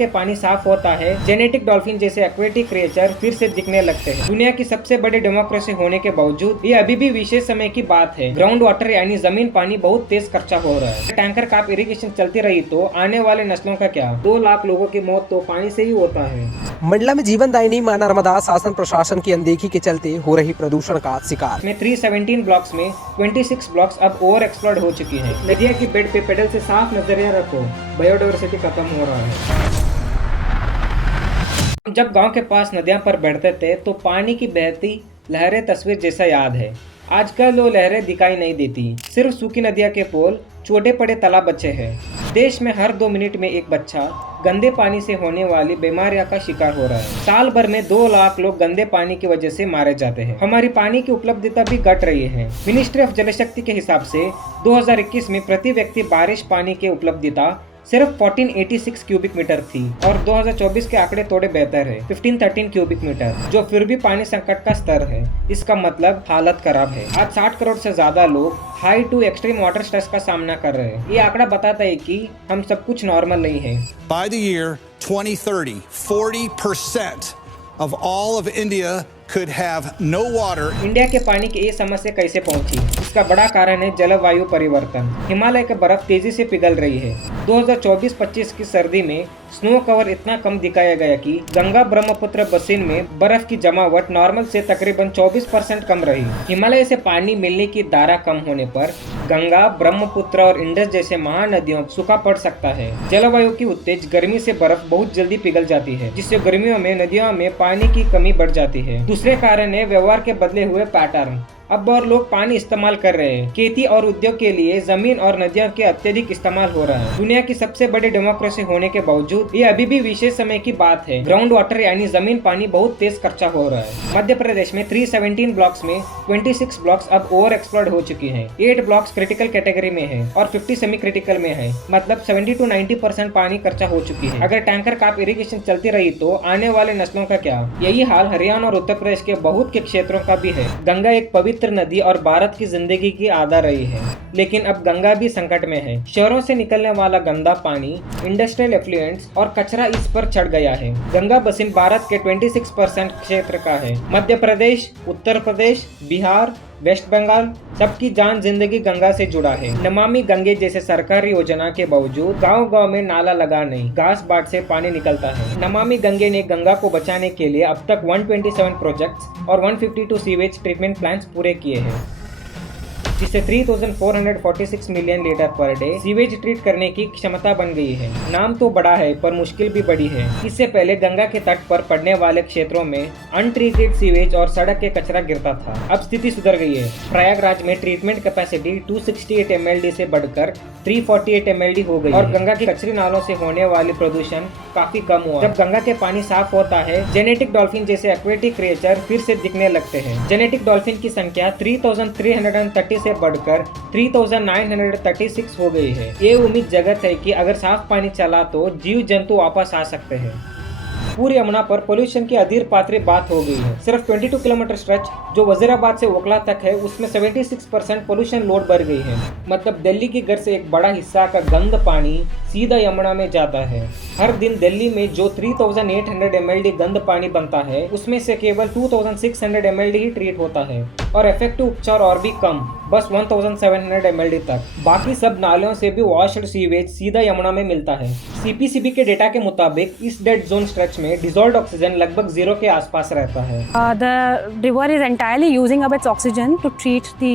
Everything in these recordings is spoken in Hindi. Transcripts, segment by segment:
के पानी साफ होता है, जेनेटिक डॉल्फिन जैसे एक्वेटिक क्रिएचर फिर से दिखने लगते हैं। दुनिया की सबसे बड़ी डेमोक्रेसी होने के बावजूद ये अभी भी विशेष समय की बात है। ग्राउंड वाटर यानी जमीन पानी बहुत तेज खर्चा हो रहा है। टैंकर काप इरिगेशन चलती रही तो आने वाले नस्लों का क्या? 2 लाख लोगों की मौत तो पानी से ही होता है। मंडला में जीवनदायिनी मां नर्मदा शासन प्रशासन की अनदेखी के चलते हो रही प्रदूषण का शिकार। में 317 ब्लॉक्स में 26 ब्लॉक्स अब ओवर एक्सप्लोर्ड हो चुकी है। नदियां की बेड पे पेडल से साफ नजरिया रखो, बायोडाइवर्सिटी खत्म हो रहा है। जब गांव के पास नदियां पर बैठते थे तो पानी की बहती लहरें तस्वीर जैसा याद है। आजकल वो लहरें दिखाई नहीं देती, सिर्फ सूखी नदियां के पोल, छोटे पड़े तालाब बचे हैं। देश में हर 2 मिनट में एक बच्चा गंदे पानी से होने वाली बीमारियों का शिकार हो रहा है। साल भर में 2 लाख लोग गंदे पानी की वजह से मारे जाते हैं। हमारी पानी की उपलब्धता भी घट रही है। मिनिस्ट्री ऑफ जल शक्ति के हिसाब से 2021 में प्रति व्यक्ति बारिश पानी की उपलब्धता सिर्फ 1486 क्यूबिक मीटर थी और 2024 के आंकड़े थोड़े बेहतर है, 1513 क्यूबिक मीटर, जो फिर भी पानी संकट का स्तर है। इसका मतलब हालत खराब है। आज 60 करोड़ से ज्यादा लोग high to extreme water stress का सामना कर रहे हैं। ये आंकड़ा बताता है कि हम सब कुछ नॉर्मल नहीं है। By the year 2030, 40% of all of India could have no water. India के पानी की ये समस्या कैसे पहुंची? इसका बड़ा कारण है जलवायु परिवर्तन। हिमालय का बर्फ तेजी से पिघल रही है। 2024-25 की सर्दी में स्नो कवर इतना कम दिखाया गया कि गंगा ब्रह्मपुत्र बसिन में बर्फ की जमावट नॉर्मल से तकरीबन 24% कम रही। हिमालय से पानी मिलने की धारा कम होने पर गंगा, ब्रह्मपुत्र और इंडस जैसे महानदियों सूखा पड़ सकता है। जलवायु की उत्तेज गर्मी से बर्फ बहुत जल्दी पिघल जाती है, जिससे गर्मियों में नदियों में पानी की कमी बढ़ जाती है। दूसरे कारण है व्यवहार के बदले हुए पैटर्न। अब और लोग पानी इस्तेमाल कर रहे हैं। खेती और उद्योग के लिए जमीन और नदियों के अत्यधिक इस्तेमाल हो रहा है। दुनिया की सबसे बड़ी डेमोक्रेसी होने के बावजूद ये अभी भी विशेष समय की बात है। ग्राउंड वाटर यानी जमीन पानी बहुत तेज खर्चा हो रहा है। मध्य प्रदेश में 317 ब्लॉक्स में 26 ब्लॉक्स अब ओवर एक्सप्लोर्ड हो चुकी है। 8 ब्लॉक्स क्रिटिकल कैटेगरी में है और 50 सेमी क्रिटिकल में है। मतलब 70 to 90% पानी खर्चा हो चुकी है। अगर टैंकर काप इरिगेशन चलती रही तो आने वाले नस्लों का क्या? यही हाल हरियाणा और उत्तर प्रदेश के बहुत के क्षेत्रों का भी है। गंगा एक पवित्र नदी और भारत की जिंदगी की आधार रही है, लेकिन अब गंगा भी संकट में है। शहरों से निकलने वाला गंदा पानी, इंडस्ट्रियल एफ्लुएंट्स और कचरा इस पर चढ़ गया है। गंगा बसिन भारत के 26% क्षेत्र का है। मध्य प्रदेश, उत्तर प्रदेश, बिहार, वेस्ट बंगाल, सबकी जान जिंदगी गंगा से जुड़ा है। नमामि गंगे जैसे सरकारी योजना के बावजूद गांव-गांव में नाला लगा नहीं, घास बाट से पानी निकलता है। नमामि गंगे ने गंगा को बचाने के लिए अब तक 127 प्रोजेक्ट्स और 152 सीवेज ट्रीटमेंट प्लांट्स पूरे किए हैं, जिससे 3446 million litre per day sewage treat करने की क्षमता बन गई है। नाम तो बड़ा है पर मुश्किल भी बड़ी है। इससे पहले गंगा के तट पर पड़ने वाले क्षेत्रों में अनट्रीटेड सीवेज और सड़क के कचरा गिरता था। अब स्थिति सुधर गई है। प्रयागराज में ट्रीटमेंट कैपेसिटी 268 mld से बढ़कर 348 mld हो गई और गंगा के कचरे नालों से होने वाली प्रदूषण काफी कम हुआ। जब गंगा के पानी साफ होता है, जेनेटिक डॉल्फिन जैसे एक्वेटिक क्रिएचर फिर से दिखने लगते हैं। जेनेटिक डॉल्फिन की संख्या 3330 से बढ़कर 3936 हो गई है। ये उम्मीद जगत है कि अगर साफ पानी चला तो जीव जंतु वापस आ सकते हैं। पूरी यमुना पर पोल्यूशन की अधीर पात्री बात हो गई है। सिर्फ 22 किलोमीटर स्ट्रेच जो वजीराबाद से ओखला तक है, उसमें 76% पोल्यूशन लोड बढ़ गई है। मतलब दिल्ली की घर से एक बड़ा हिस्सा का गंद पानी सीधा यमुना में जाता है। हर दिन दिल्ली में जो 3800 mld गंद पानी बनता है, उसमें से केवल 2600 mld ही ट्रीट होता है और इफेक्टिव उपचार और भी कम, बस 1700 mld तक। बाकी सब नालियों से भी वॉश्ड सीवेज सीधा यमुना में मिलता है। सीपीसीबी के डेटा के मुताबिक इस डेड जोन स्ट्रेच में डिसॉल्व्ड ऑक्सीजन लगभग 0 के आसपास रहता है। The river is entirely using up its oxygen to treat the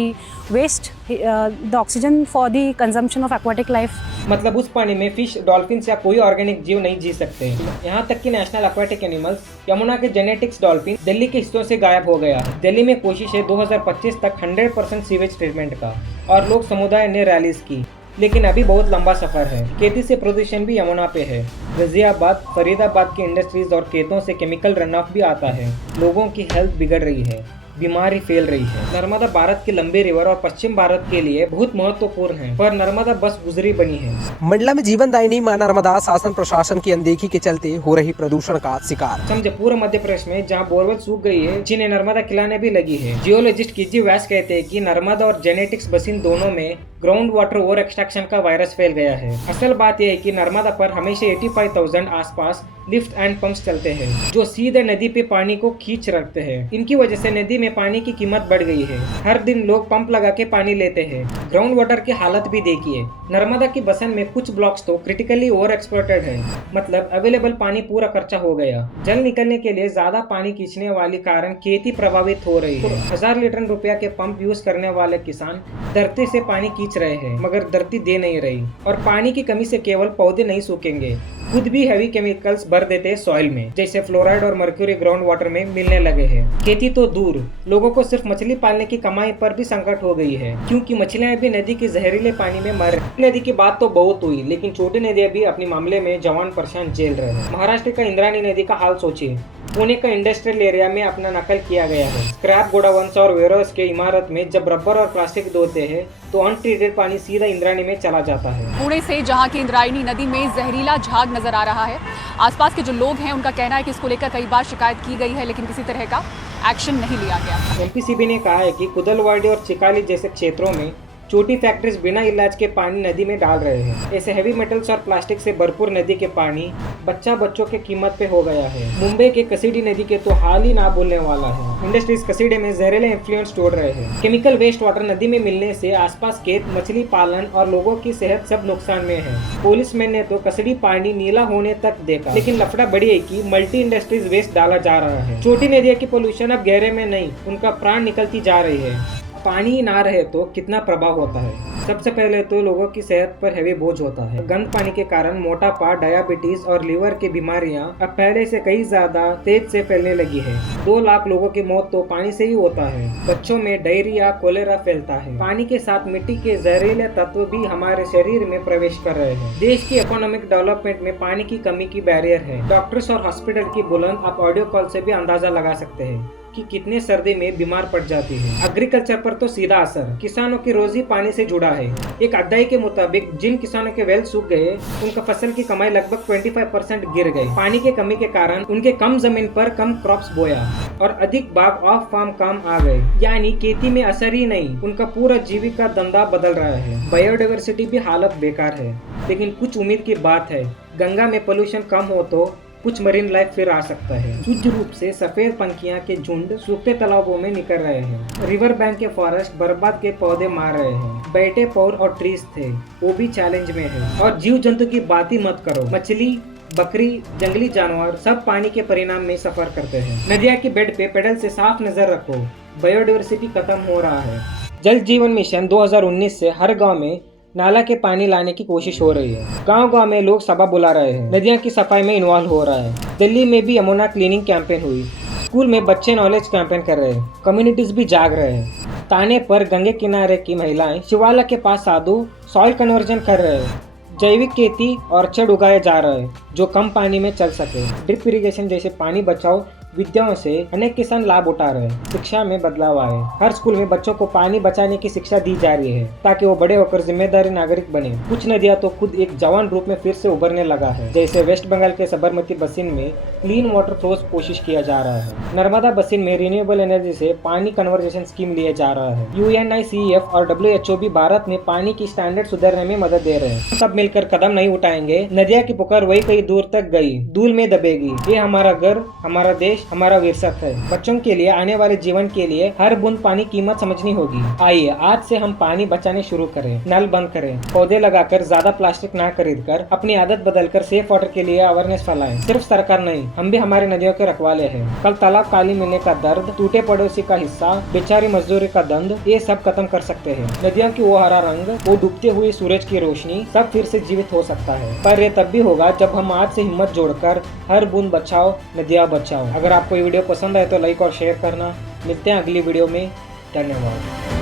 waste, the oxygen for the consumption of aquatic life. मतलब उस पानी में फिश, डॉल्फिन या कोई ऑर्गेनिक जीव नहीं जी सकते। यहाँ तक कि नेशनल एक्वाटिक एनिमल्स यमुना के जेनेटिक्स डॉल्फिन दिल्ली के हिस्सों से गायब हो गया। दिल्ली में कोशिश है 2025 तक 100% सीवेज ट्रीटमेंट का और लोग समुदाय ने रैलीज की, लेकिन अभी बहुत लंबा सफर है। खेती से प्रदूषण भी यमुना पे है। गाजियाबाद, फरीदाबाद की इंडस्ट्रीज और खेतों से केमिकल रन ऑफ भी आता है। लोगों की हेल्थ बिगड़ रही है। बीमारी फैल रही है। नर्मदा भारत के लंबे रिवर और पश्चिम भारत के लिए बहुत महत्वपूर्ण है, पर नर्मदा बस गुजरी बनी है। मंडला में जीवनदायिनी मां नर्मदा शासन प्रशासन की अनदेखी के चलते हो रही प्रदूषण का शिकार। समझे पूर्व मध्य प्रदेश में जहां बोरवेल सूख गई है, जिन्हें नर्मदा खिलाने भी लगी है। जियोलॉजिस्ट कीजी व्यास कहते हैं कि नर्मदा और जेनेटिक्स बसिन दोनों में ग्राउंड वाटर ओवर एक्सट्रैक्शन का वायरस फैल गया है। असल बात यह है कि नर्मदा पर हमेशा 85,000 आसपास लिफ्ट एंड पंप्स चलते हैं, जो सीधे नदी पे पानी को खींच रखते हैं। इनकी वजह से नदी में पानी की कीमत बढ़ गई है। हर दिन लोग पंप लगा के पानी लेते हैं। ग्राउंड वाटर की हालत भी देखिए। नर्मदा की बसन में कुछ ब्लॉक्स तो क्रिटिकली ओवर एक्सप्लॉइटेड है, मतलब अवेलेबल पानी पूरा खर्चा हो गया। जल निकलने के लिए ज्यादा पानी खींचने वाली कारण खेती प्रभावित हो रही है। 1000 लीटर रुपया के पंप यूज करने वाले किसान धरती से पानी खींच रहे हैं, मगर धरती दे नहीं रही। और पानी की कमी से केवल पौधे नहीं सूखेंगे, खुद भी हैवी केमिकल्स भर देते हैं सॉइल में, जैसे फ्लोराइड और मर्क्यूरी ग्राउंड वाटर में मिलने लगे हैं। खेती तो दूर, लोगों को सिर्फ मछली पालने की कमाई पर भी संकट हो गई है, क्योंकि मछलियां भी नदी के जहरीले पानी में मर रही। नदी की बात तो बहुत हुई, लेकिन छोटी नदियां भी अपने मामले में जवान परेशान झेल रहे हैं। महाराष्ट्र का इंद्राणी नदी का हाल सोचिए। पुणे का इंडस्ट्रियल एरिया में अपना नकल किया गया है। स्क्रैप गोडाउन्स और वेयरहाउस के इमारत में जब रबर और प्लास्टिक धोते हैं तो अनट्रीटेड पानी सीधा इंद्राणी में चला जाता है। पुणे से जहां की इंद्रायणी नदी में जहरीला झाग नजर आ रहा है, आसपास के जो लोग हैं उनका कहना है कि इसको लेकर कई बार शिकायत की गई है, लेकिन किसी तरह का एक्शन नहीं लिया गया। एमपीसीबी ने कहा है कि कुदलवाड़ी और चिकाली जैसे क्षेत्रों में छोटी फैक्ट्रीज बिना इलाज के पानी नदी में डाल रहे हैं। ऐसे हैवी मेटल्स और प्लास्टिक से भरपूर नदी के पानी बच्चों के कीमत पे हो गया है। मुंबई के कसीडी नदी के तो हाल ही ना बोलने वाला है। इंडस्ट्रीज कसीडे में जहरीले इन्फ्लुएंस छोड़ रहे हैं। केमिकल वेस्ट वाटर नदी में मिलने से आसपास खेत, मछली पालन और लोगों की सेहत सब नुकसान में है। पुलिसमैन ने तो कसीडी पानी नीला होने तक देखा, लेकिन लफड़ा बड़ी है कि मल्टी इंडस्ट्रीज वेस्ट डाला जा रहा है। छोटी नदियों की पोल्यूशन अब गहरे में नहीं, उनका प्राण निकलती जा रही है। पानी ना रहे तो कितना प्रभाव होता है। सबसे पहले तो लोगों की सेहत पर हैवी बोझ होता है। गंद पानी के कारण मोटापा, डायबिटीज और लीवर की बीमारियां अब पहले से कई ज्यादा तेज से फैलने लगी है। 2 लाख लोगों की मौत तो पानी से ही होता है। बच्चों में डायरिया, कोलेरा फैलता है। पानी के साथ मिट्टी के जहरीले तत्व भी हमारे शरीर में प्रवेश कर रहे हैं। देश की इकोनॉमिक डेवलपमेंट में पानी की कमी की बैरियर है। डॉक्टर्स और हॉस्पिटल की बुलंद आप ऑडियो कॉल से भी अंदाजा लगा सकते हैं कि कितने सर्दी में बीमार पड़ जाती है। एग्रीकल्चर पर तो सीधा असर, किसानों की रोजी पानी से जुड़ा है। एक अध्याय के मुताबिक जिन किसानों के वेल सूख गए, उनका फसल की कमाई लगभग 25% गिर गई। पानी के कमी के कारण उनके कम जमीन पर कम क्रॉप्स बोया और अधिक भाग ऑफ फार्म काम आ गए, यानी खेती में असर ही नहीं, उनका पूरा जीविका धंधा बदल रहा है। बायोडाइवर्सिटी भी हालत बेकार है, लेकिन कुछ उम्मीद की बात है। गंगा में पोल्यूशन कम हो तो कुछ मरीन लाइफ फिर आ सकता है। शुद्ध रूप से सफेद पंखियां के झुंड सूखते तालाबों में निकल रहे हैं। रिवर बैंक के फॉरेस्ट बर्बाद के पौधे मार रहे हैं। बैठे पौर और ट्रीज थे, वो भी चैलेंज में है। और जीव जंतु की बात ही मत करो, मछली, बकरी, जंगली जानवर सब पानी के परिणाम में सफर करते हैं। नदिया के बेड पे पेडल से साफ नजर रखो, बायोडाइवर्सिटी खत्म हो रहा है। जल जीवन मिशन 2019 से हर गाँव में नाला के पानी लाने की कोशिश हो रही है। गांव-गांव में लोग सभा बुला रहे हैं। नदियों की सफाई में इन्वॉल्व हो रहा है। दिल्ली में भी यमुना क्लीनिंग कैंपेन हुई। स्कूल में बच्चे नॉलेज कैंपेन कर रहे हैं। कम्युनिटीज भी जाग रहे हैं। ताने पर गंगे किनारे की महिलाएं, शिवाला के पास साधु सॉइल कन्वर्जन कर रहे हैं। जैविक खेती और ऑर्चर्ड उगाए जा रहे हैं जो कम पानी में चल सके। ड्रिप इरिगेशन जैसे पानी बचाओ विद्याओं से अनेक किसान लाभ उठा रहे हैं। शिक्षा में बदलाव आए। हर स्कूल में बच्चों को पानी बचाने की शिक्षा दी जा रही है ताकि वो बड़े होकर जिम्मेदारी नागरिक बने। कुछ नदियां तो खुद एक जवान रूप में फिर से उभरने लगा है, जैसे वेस्ट बंगाल के सबरमती बसिन में क्लीन वाटर फ्लोज कोशिश किया जा रहा है। नर्मदा बसिन में रिन्यूएबल एनर्जी से पानी कन्वर्जेशन स्कीम लिया जा रहा है। UNICEF और WHO भी भारत में पानी की स्टैंडर्ड सुधारने में मदद दे रहे हैं। सब मिलकर कदम नहीं उठाएंगे, नदिया की पुकार वही कहीं दूर तक गई, धूल में दबेगी। ये हमारा घर, हमारा देश, हमारा विरासत है। बच्चों के लिए, आने वाले जीवन के लिए हर बूंद पानी कीमत समझनी होगी। आइए आज से हम पानी बचाने शुरू करें, नल बंद करें, पौधे लगाकर, ज्यादा प्लास्टिक ना खरीदकर, अपनी आदत बदलकर सेफ वाटर के लिए अवेयरनेस फैलाएं। सिर्फ सरकार नहीं, हम भी हमारी नदियों के रखवाले हैं। कल तालाब खाली मिलने का दर्द, टूटे पड़ोसी का हिस्सा, बेचारी मजदूरी का दंड, ये सब खत्म कर सकते हैं। नदियों की वो हरा रंग, वो डूबते हुए सूरज की रोशनी, सब फिर से जीवित हो सकता है। पर ये तब भी होगा जब हम आज से हिम्मत जोड़कर हर बूंद बचाओ, नदियाँ बचाओ। अगर आपको वीडियो पसंद आए तो लाइक और शेयर करना। मिलते हैं अगली वीडियो में। धन्यवाद।